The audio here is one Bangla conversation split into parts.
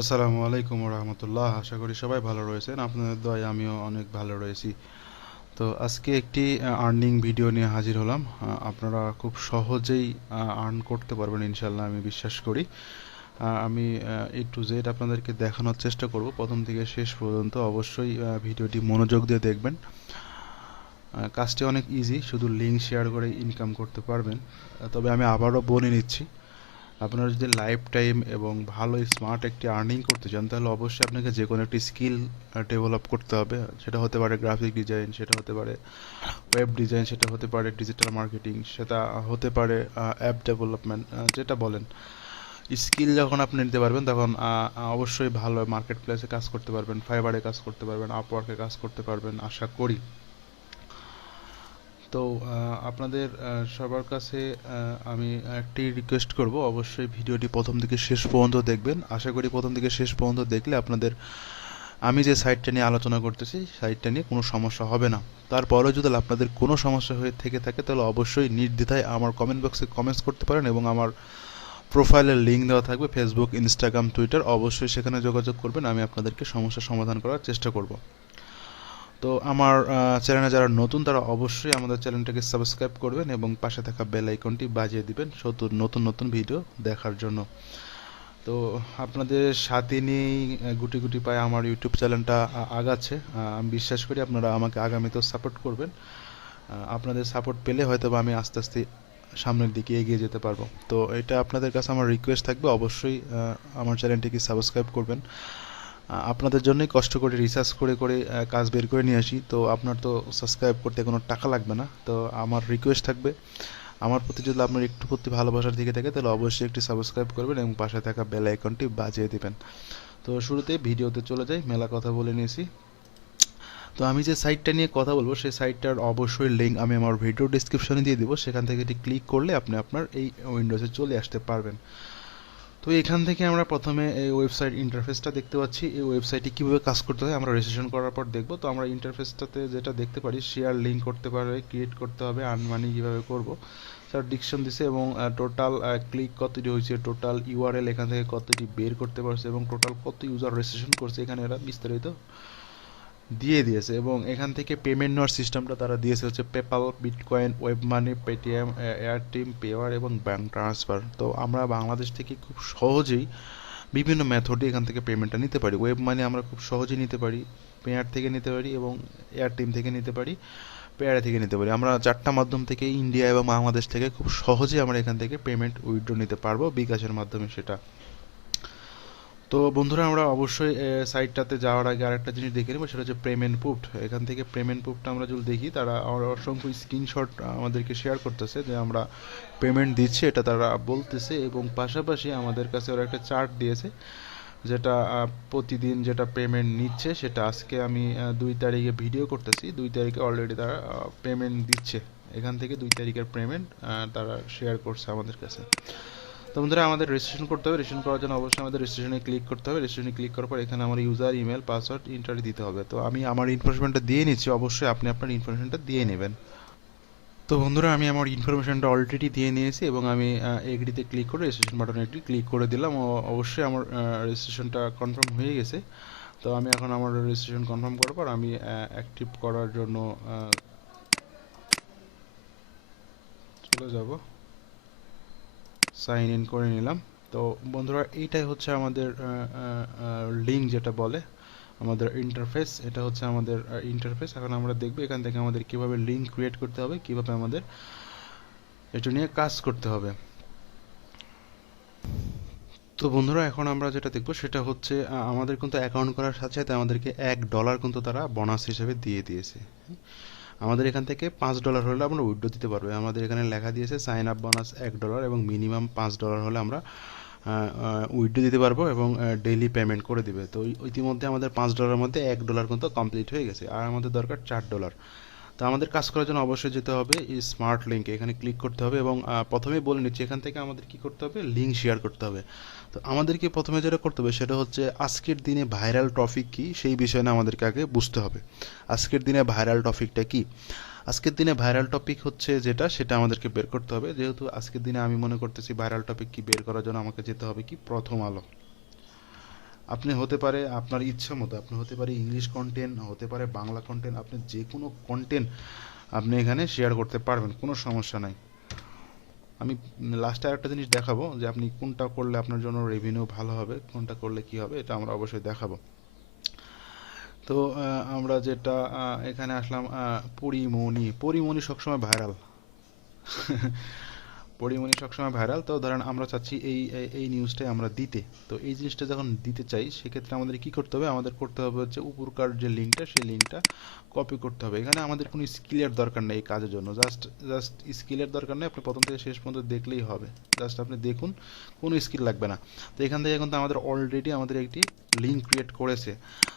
আসসালামু আলাইকুম রহমতুল্লাহ। আশা করি সবাই ভালো রয়েছেন। আপনাদের দয়ায় আমিও অনেক ভালো রয়েছি। তো আজকে একটি আর্নিং ভিডিও নিয়ে হাজির হলাম। আপনারা খুব সহজেই আর্ন করতে পারবেন ইনশাল্লাহ, আমি বিশ্বাস করি। আমি এ টু জেড আপনাদেরকে দেখানোর চেষ্টা করব, প্রথম থেকে শেষ পর্যন্ত। অবশ্যই ভিডিওটি মনোযোগ দিয়ে দেখবেন। কাজটি অনেক ইজি, শুধু লিঙ্ক শেয়ার করে ইনকাম করতে পারবেন। তবে আমি আবারও বলে নিচ্ছি, আপনারা যদি লাইফ টাইম এবং ভালো স্মার্ট একটি আর্নিং করতে চান, তাহলে অবশ্যই আপনাকে যে কোনো একটি স্কিল ডেভেলপ করতে হবে। সেটা হতে পারে গ্রাফিক ডিজাইন, সেটা হতে পারে ওয়েব ডিজাইন, সেটা হতে পারে ডিজিটাল মার্কেটিং, সেটা হতে পারে অ্যাপ ডেভেলপমেন্ট, যেটা বলেন। স্কিল যখন আপনি নিতে পারবেন, তখন অবশ্যই ভালো মার্কেট প্লেসে কাজ করতে পারবেন, ফাইবারে কাজ করতে পারবেন, আপওয়ার্কে কাজ করতে পারবেন আশা করি। তো আপনাদের সবার কাছে আমি একটি রিকোয়েস্ট করব, অবশ্যই ভিডিওটি প্রথম থেকে শেষ পর্যন্ত দেখবেন। আশা করি প্রথম থেকে শেষ পর্যন্ত দেখলে আপনাদের আমি যে সাইটটা নিয়ে আলোচনা করতেছি, সাইটটা নিয়ে কোনো সমস্যা হবে না। তারপরেও যদি আপনাদের কোনো সমস্যা হয়ে থেকে থাকে, তাহলে অবশ্যই নির্দ্বিধায় আমার কমেন্ট বক্সে কমেন্টস করতে পারেন, এবং আমার প্রোফাইলের লিঙ্ক দেওয়া থাকবে, ফেসবুক, ইনস্টাগ্রাম, টুইটার। অবশ্যই সেখানে যোগাযোগ করবেন, আমি আপনাদেরকে সমস্যার সমাধান করার চেষ্টা করব। তো আমার চ্যানেলে যারা নতুন, তারা অবশ্যই আমাদের চ্যানেলটাকে সাবস্ক্রাইব করবেন এবং পাশে থাকা বেল আইকনটি বাজিয়ে দিবেন নতুন নতুন ভিডিও দেখার জন্য। তো আপনাদের সাথে নিয়েই গুটি গুটি পায়ে আমার ইউটিউব চ্যানেলটা আগাচ্ছে। আমি বিশ্বাস করি আপনারা আমাকে আগামীতেও সাপোর্ট করবেন। আপনাদের সাপোর্ট পেলে হয়তো আমি আস্তে আস্তে সামনের দিকে এগিয়ে যেতে পারবো। তো এটা আপনাদের কাছে আমার রিকোয়েস্ট থাকবে, অবশ্যই আমার চ্যানেলটিকে সাবস্ক্রাইব করবেন। আপনাদের জন্যই কষ্ট করে রিসার্চ করে করে কাজ বের করে নিয়ে আসি। তো আপনার তো সাবস্ক্রাইব করতে কোনো টাকা লাগবে না। তো আমার রিকোয়েস্ট থাকবে, আমার প্রতি যদি আপনার একটু প্রতি ভালোবাসার দিকে থাকে, তাহলে অবশ্যই একটি সাবস্ক্রাইব করবেন এবং পাশে থাকা বেল আইকনটি বাজিয়ে দিবেন। তো শুরুতে ভিডিওতে চলে যাই, মেলা কথা বলে নিয়েছি। তো আমি যে সাইটটা নিয়ে কথা বলবো, সেই সাইটটার অবশ্যই লিঙ্ক আমি আমার ভিডিও ডিসক্রিপশনে দিয়ে দিব। সেখান থেকে এটি ক্লিক করলে আপনি আপনার এই উইন্ডোজে চলে আসতে পারবেন। তো এখান থেকে আমরা প্রথমে এই ওয়েবসাইট ইন্টারফেসটা দেখতে পাচ্ছি। এই ওয়েবসাইটে কীভাবে কাজ করতে হয় আমরা রেজিস্ট্রেশন করার পর দেখব। তো আমরা ইন্টারফেসটাতে যেটা দেখতে পারি, শেয়ার লিঙ্ক করতে পারবে, ক্রিয়েট করতে হবে, আর্ন মানি কীভাবে করব স্যার ডিকশন দিছে, এবং টোটাল ক্লিক কতটি হয়েছে, টোটাল ইউআরএল এখান থেকে কতটি বের করতে পারছে, এবং টোটাল কত ইউজার রেজিস্ট্রেশন করছে, এখানে এরা বিস্তারিত দিয়ে দিয়েছে। এবং এখান থেকে পেমেন্ট নেওয়ার সিস্টেমটা তারা দিয়েছে হচ্ছে PayPal, Bitcoin, web money, Paytm, Airtm, Payeer এবং ব্যাঙ্ক ট্রান্সফার। তো আমরা বাংলাদেশ থেকে খুব সহজেই বিভিন্ন মেথডে এখান থেকে পেমেন্টটা নিতে পারি। ওয়েব মানি আমরা খুব সহজেই নিতে পারি, পেয়ার থেকে নিতে পারি, এবং এয়ারটিম থেকে নিতে পারি, পেয়ারে থেকে নিতে পারি। আমরা চারটা মাধ্যম থেকে, ইন্ডিয়া এবং বাংলাদেশ থেকে, খুব সহজেই আমরা এখান থেকে পেমেন্ট উইথড্র নিতে পারবো, বিকাশের মাধ্যমে সেটা। তো বন্ধুরা, আমরা অবশ্যই সাইটটাতে যাওয়ার আগে আরেকটা জিনিস দেখে নেবো, সেটা হচ্ছে পেমেন্ট প্রুফ। এখান থেকে পেমেন্ট প্রুফটা আমরা যদি দেখি, তারা আমরা অসংখ্য স্ক্রিনশট আমাদেরকে শেয়ার করতেছে যে আমরা পেমেন্ট দিচ্ছি, এটা তারা বলতেছে। এবং পাশাপাশি আমাদের কাছে ওরা একটা চার্ট দিয়েছে, যেটা প্রতিদিন যেটা পেমেন্ট নিচ্ছে, সেটা আজকে আমি 2 তারিখে ভিডিও করতেছি, 2 তারিখে অলরেডি তারা পেমেন্ট দিচ্ছে। এখান থেকে 2 তারিখের পেমেন্ট তারা শেয়ার করছে আমাদের কাছে। তো বন্ধুরা, আমাদের রেজিস্ট্রেশন করতে হবে। রেজিস্ট্রেশন করার জন্য অবশ্যই আমাদের রেজিস্ট্রেশনে ক্লিক করতে হবে। রেজিস্ট্রেশনে ক্লিক করার পর এখানে আমার ইউজার, ইমেল, পাসওয়ার্ড এন্টার দিতে হবে। তো আমি আমার ইনফরমেশনটা দিয়ে নিচ্ছি, অবশ্যই আপনি আপনার ইনফরমেশনটা দিয়ে নেবেন। তো বন্ধুরা, আমি আমার ইনফরমেশনটা অলরেডি দিয়ে নিয়েছি, এবং আমি এগ্রিতে ক্লিক করে রেজিস্ট্রেশন বাটনে একটি ক্লিক করে দিলাম। অবশ্যই আমার রেজিস্ট্রেশনটা কনফার্ম হয়ে গেছে। তো আমি এখন আমার রেজিস্ট্রেশন কনফার্ম করার পর আমি অ্যাক্টিভ করার জন্য চলে যাব, সাইন ইন করে নিলাম। তো বন্ধুরা, এইটাই হচ্ছে আমাদের লিঙ্ক, যেটা বলে আমাদের ইন্টারফেস। এটা হচ্ছে আমাদের ইন্টারফেস। এখন আমরা দেখব এখান থেকে আমাদের কিভাবে লিঙ্ক ক্রিয়েট করতে হবে, কিভাবে আমাদের এটা নিয়ে কাজ করতে হবে। তো বন্ধুরা, এখন আমরা যেটা দেখব সেটা হচ্ছে আমাদের কিন্তু অ্যাকাউন্ট করার সাথে সাথে আমাদেরকে $1 কিন্তু তারা বোনাস হিসেবে দিয়ে দিয়েছে। আমাদের এখান থেকে $5 হলে আমরা উইথড্র দিতে পারবো। আমাদের এখানে লেখা দিয়েছে সাইন আপ বোনাস $1, এবং মিনিমাম $5 হলে আমরা উইথড্র দিতে পারবো, এবং ডেইলি পেমেন্ট করে দিবে। তো ইতিমধ্যে আমাদের $5 মধ্যে $1 কিন্তু কমপ্লিট হয়ে গেছে, আর আমাদের দরকার $4। তো আমাদের কাজ করার জন্য অবশ্যই যেতে হবে এই স্মার্ট লিঙ্কে, এখানে ক্লিক করতে হবে। এবং প্রথমেই বলে নিচ্ছি, এখান থেকে আমাদের কি করতে হবে, লিঙ্ক শেয়ার করতে হবে। তো আমাদেরকে প্রথমে যেটা করতে হবে সেটা হচ্ছে আজকের দিনে ভাইরাল টপিক কি, সেই বিষয় নিয়ে আমাদেরকে আগে বুঝতে হবে। আজকের দিনে ভাইরাল টপিকটা কি? আজকের দিনে ভাইরাল টপিক হচ্ছে যেটা, সেটা আমাদেরকে বের করতে হবে। যেহেতু আজকের দিনে আমি মনে করতেছি ভাইরাল টপিক কি বের করার জন্য আমাকে যেতে হবে কি, প্রথম আলো। আপনি হতে পারে আপনার ইচ্ছা মতো, আপনি হতে পারে ইংলিশ কন্টেন্ট, হতে পারে বাংলা কন্টেন্ট, আপনি যে কোনো কন্টেন্ট আপনি এখানে শেয়ার করতে পারবেন, কোনো সমস্যা নাই। আমি লাস্টে আরেকটা জিনিস দেখাবো যে আপনি কোনটা করলে আপনার জন্য রেভিনিউ ভালো হবে, কোনটা করলে কি হবে, এটা আমরা অবশ্যই দেখাবো। তো আমরা যেটা এখানে আসলাম, পরিমণি, পরিমণি সবসময় ভাইরাল। পরিমণি সবসময় ভাইরাল। তো ধরেন আমরা চাচ্ছি এই নিউজটাই আমরা দিতে। তো এই জিনিসটা যখন দিতে চাই সেক্ষেত্রে আমাদের কি করতে হবে, আমাদের করতে হবে হচ্ছে উপরকার যে লিঙ্কটা, সেই লিঙ্কটা কপি করতে হবে। এখানে আমাদের কোনো স্কিলের দরকার নেই এই কাজের জন্য, জাস্ট জাস্ট স্কিলের দরকার নেই, আপনি প্রথম থেকে শেষ পর্যন্ত দেখলেই হবে। জাস্ট আপনি দেখুন, কোনো স্কিল লাগবে না। তো এখান থেকে কিন্তু আমাদের অলরেডি আমাদের একটি লিঙ্ক ক্রিয়েট করেছে।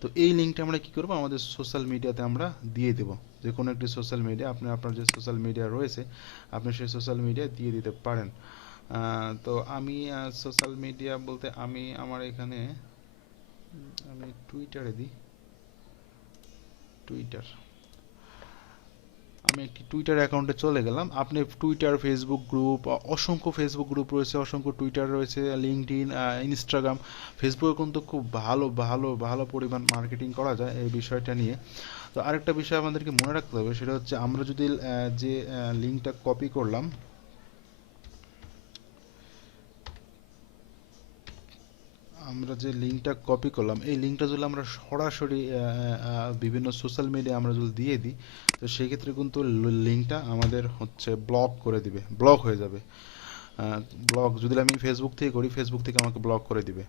তো এই লিঙ্কটা আমরা কি করব, আমাদের সোশ্যাল মিডিয়াতে আমরা দিয়ে দেব। যে কোনো একটি সোশ্যাল মিডিয়া, আপনি আপনার যে সোশ্যাল মিডিয়া রয়েছে আপনি সেই সোশ্যাল মিডিয়ায় দিয়ে দিতে পারেন। তো আমি সোশ্যাল মিডিয়া বলতে আমি আমার এখানে আমি টুইটারে দিই। টুইটার, আমি একটি টুইটার অ্যাকাউন্টে চলে গেলাম। আপনি টুইটার, ফেসবুক গ্রুপ, অসংখ্য ফেসবুক গ্রুপ রয়েছে, অসংখ্য টুইটার রয়েছে, লিঙ্কডইন, ইনস্টাগ্রাম। ফেসবুকে কিন্তু খুব ভালো ভালো ভালো পরিমাণ মার্কেটিং করা যায় এই বিষয়টা নিয়ে। তো আরেকটা বিষয় আমাদেরকে মনে রাখতে হবে, সেটা হচ্ছে আমরা যদি যে লিঙ্কটা কপি করলাম, আমরা যে লিঙ্কটা কপি করলাম, এই লিঙ্কটা যদি আমরা সরাসরি বিভিন্ন সোশ্যাল মিডিয়া আমরা যদি দিয়ে দিই, তো সেই ক্ষেত্রে কিন্তু লিঙ্কটা আমাদের হচ্ছে ব্লক করে দিবে, ব্লক হয়ে যাবে। ব্লক যদি আমি ফেসবুক থেকে করি, ফেসবুক থেকে আমাকে ব্লক করে দিবে,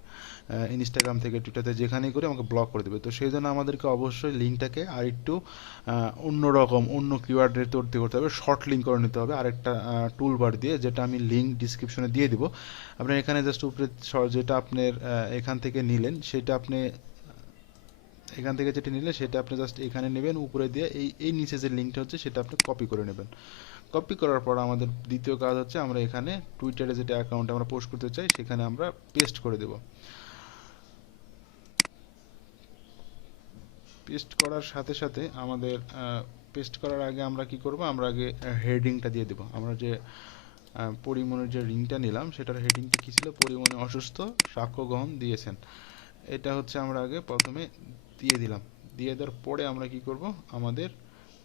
ইনস্টাগ্রাম থেকে, টুইটারে, যেখানেই করি আমাকে ব্লক করে দিবে। তো সেই জন্য আমাদেরকে অবশ্যই লিঙ্কটাকে আর একটু অন্যরকম, অন্য কিওয়ার্ডের তৈরি করতে হবে, শর্ট লিঙ্ক করে নিতে হবে আরেকটা টুল বার দিয়ে, যেটা আমি লিঙ্ক ডিসক্রিপশনে দিয়ে দিব। আপনার এখানে জাস্ট উপরে যেটা আপনার এখান থেকে নিলেন সেটা আপনি, এখান থেকে যেটা নিলে সেটা আপনি জাস্ট এখানে নেবেন, উপরে দিয়ে এই এই নিচে যে লিঙ্কটা হচ্ছে সেটা আপনি কপি করে নেবেন। কপি করার পর আমাদের দ্বিতীয় কাজ হচ্ছে আমরা এখানে টুইটারে যেটা অ্যাকাউন্ট আমরা পোস্ট করতে চাই সেখানে আমরা পেস্ট করে দেব। পেস্ট করার সাথে সাথে আমাদের পেস্ট করার আগে আমরা কি করব, আমরা আগে হেডিংটা দিয়ে দেব। আমরা যে পরিমণির যে রিংটা নিলাম সেটার হেডিংটা কি ছিল, পরিমণি অসুস্থ, সাক্ষ্য গ্রহণ দিয়েছেন। এটা হচ্ছে আমরা আগে প্রথমে দিয়ে দিলাম। দিয়ে দেওয়ার পরে আমরা কি করব, আমাদের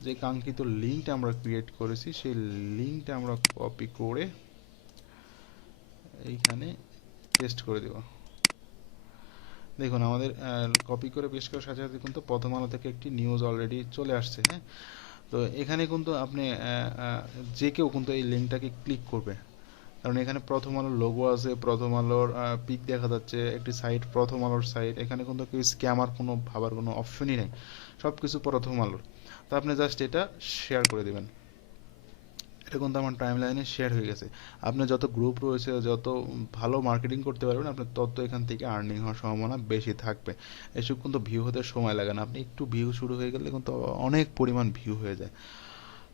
যে কাঙ্ক্ষিত লিঙ্কটা আমরা ক্রিয়েট করেছি সেই লিঙ্কটা আমরা কপি করে এইখানে পেস্ট করে দেব। দেখুন আমাদের কপি করে পেস্ট করার সাথে সাথে কিন্তু প্রথম আলো থেকে একটি নিউজ অলরেডি চলে আসছে। হ্যাঁ, তো এখানে কিন্তু আপনি যে কেউ কিন্তু এই লিঙ্কটাকে ক্লিক করবে, কারণ এখানে প্রথম আলোর লোগো আছে, প্রথম আলোর পিক দেখা যাচ্ছে, একটি সাইট প্রথম আলোর সাইট। এখানে কিন্তু কেউ স্ক্যামার কোনো ভাবার কোনো অপশনই নেই, সব কিছু প্রথম আলোর। তো আপনি জাস্ট এটা শেয়ার করে দেবেন। এটা কিন্তু আমার টাইম লাইনে শেয়ার হয়ে গেছে। আপনার যত গ্রুপ রয়েছে, যত ভালো মার্কেটিং করতে পারবেন আপনার তত এখান থেকে আর্নিং হওয়ার সম্ভাবনা বেশি থাকবে। এসব কিন্তু ভিউ হতে সময় লাগে না, আপনি একটু ভিউ শুরু হয়ে গেলে কিন্তু অনেক পরিমাণ ভিউ হয়ে যায়।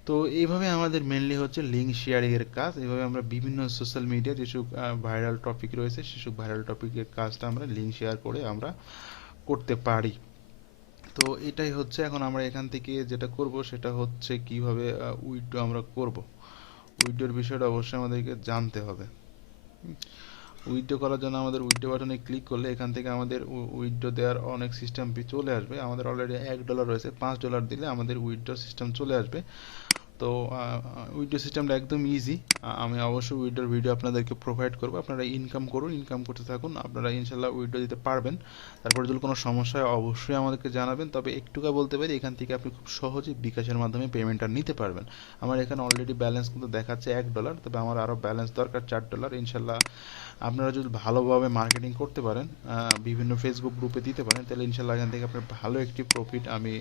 তো এইভাবে আমাদের মেনলি হচ্ছে লিঙ্ক শেয়ারিং এর কাজ। এইভাবে আমরা বিভিন্ন সোশ্যাল মিডিয়া যেসব ভাইরাল টপিক রয়েছে সেসব ভাইরাল টপিকের কাজটা আমরা লিঙ্ক শেয়ার করে আমরা করতে পারি। তো এটাই হচ্ছে, এখন আমরা এখান থেকে যেটা করব সেটা হচ্ছে কিভাবে উইথড্র আমরা করব। উইথড্রর বিষয়টা অবশ্যই আমাদেরকে জানতে হবে। উইথড্র করার জন্য আমাদের উইথড্র বাটনে ক্লিক করলে এখান থেকে আমাদের উইথড্র দেওয়ার অনেক সিস্টেম চলে আসবে। আমাদের অলরেডি $1 রয়েছে, $5 দিলে আমাদের উইথড্র সিস্টেম চলে আসবে। তো উইথড্র সিস্টেমটা একদম ইজি। আমি অবশ্যই উইথড্রর ভিডিও আপনাদেরকে প্রোভাইড করব, আপনারা ইনকাম করুন, ইনকাম করতে থাকুন, আপনারা ইনশাল্লাহ উইথড্র দিতে পারবেন। তারপরে যদি কোনো সমস্যা হয় অবশ্যই আমাদেরকে জানাবেন। তবে একটুকা বলতে পারি, এখান থেকে আপনি খুব সহজেই বিকাশের মাধ্যমে পেমেন্টটা নিতে পারবেন। আমার এখানে অলরেডি ব্যালেন্স কিন্তু দেখাচ্ছে $1, তবে আমার আরও ব্যালেন্স দরকার $4। ইনশাল্লাহ আপনারা যদি ভালোভাবে মার্কেটিং করতে পারেন, বিভিন্ন ফেসবুক গ্রুপে দিতে পারেন, তাহলে ইনশাল্লাহ এখান থেকে আপনার ভালো একটি প্রফিট আমি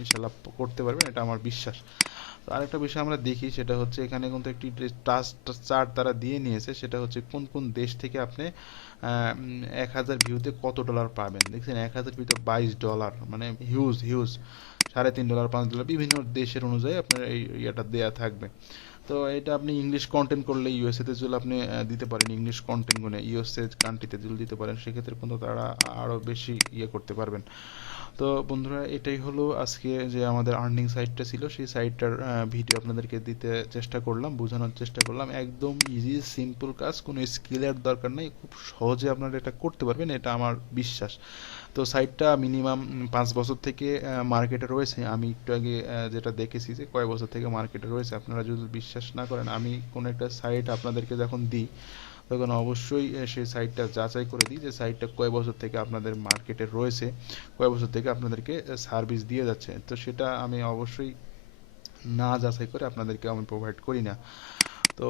ইনশাল্লাহ করতে পারবেন, এটা আমার বিশ্বাস। তো আরেকটা বিষয় আমরা দেখি, সেটা হচ্ছে এখানে কিন্তু একটি টাস্ক চার্ট তারা দিয়ে নিয়েছে, সেটা হচ্ছে কোন কোন দেশ থেকে আপনি 1000 ভিউতে কত ডলার পাবেন। দেখছেন 1000 ভিউতে $22, মানে হিউজ হিউজ। $3.5 $5 বিভিন্ন দেশের অনুযায়ী আপনার এই ইয়েটা দেয়া থাকবে। তো এটা আপনি ইংলিশ কন্টেন্ট করলে ইউএসএ তে যদি আপনি দিতে পারেন, ইংলিশ কন্টেন্ট গুনে ইউএসএ কান্ট্রিতে যদি দিতে পারেন, সেক্ষেত্রে কিন্তু তারা আরো বেশি ইয়ে করতে পারবেন। তো বন্ধুরা, এটাই হলো আজকে যে আমাদের আর্নিং সাইটটা ছিল, সেই সাইটটার ভিডিও আপনাদেরকে দিতে চেষ্টা করলাম, বোঝানোর চেষ্টা করলাম। একদম ইজি সিম্পল কাজ, কোনো স্কিলের দরকার নেই, খুব সহজে আপনারা এটা করতে পারবেন, এটা আমার বিশ্বাস। তো সাইটটা মিনিমাম 5 বছর থেকে মার্কেটে রয়েছে। আমি একটু আগে যেটা দেখেছি যে কয় বছর থেকে মার্কেটে রয়েছে। আপনারা যদি বিশ্বাস না করেন, আমি কোনো একটা সাইট আপনাদেরকে যখন দিই, তখন অবশ্যই সেই সাইটটা যাচাই করে দিই যে সাইটটা কয় বছর থেকে আপনাদের মার্কেটে রয়েছে, কয় বছর থেকে আপনাদেরকে সার্ভিস দিয়ে যাচ্ছে। তো সেটা আমি অবশ্যই না যাচাই করে আপনাদেরকে আমি প্রোভাইড করি না। তো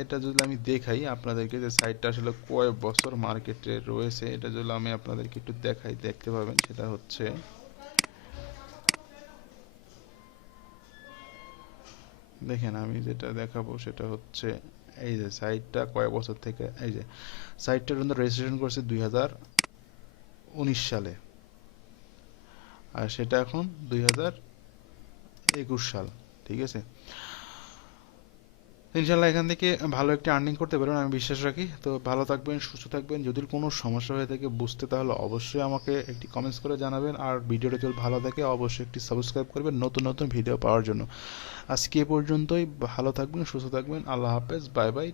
এটা যদি আমি দেখাই আপনাদেরকে যে সাইটটা আসলে কয় বছর মার্কেটে রয়েছে, এটা যদি আমি আপনাদেরকে একটু দেখাই, দেখতে পাবেন। সেটা হচ্ছে, দেখেন আমি যেটা দেখাবো সেটা হচ্ছে এই যে সাইটটা কয় বছর থেকে, এই যে সাইটটার জন্য রেজিস্ট্রেশন করছে 2019 সালে, আর সেটা এখন 2021 সাল। ঠিক আছে, ইনশাল্লাহ এখান থেকে ভালো একটা আর্নিং করতে পারবেন আমি বিশ্বাস রাখি। তো ভালো থাকবেন, সুস্থ থাকবেন। যদি কোনো সমস্যা হয়ে থাকে বুঝতে, তাহলে অবশ্যই আমাকে একটি কমেন্টস করে জানাবেন। আর ভিডিওটা যদি ভালো থাকে অবশ্যই একটি সাবস্ক্রাইব করবেন নতুন নতুন ভিডিও পাওয়ার জন্য। আজকে এ পর্যন্তই। ভালো থাকবেন, সুস্থ থাকবেন। আল্লাহ হাফেজ, বাই বাই।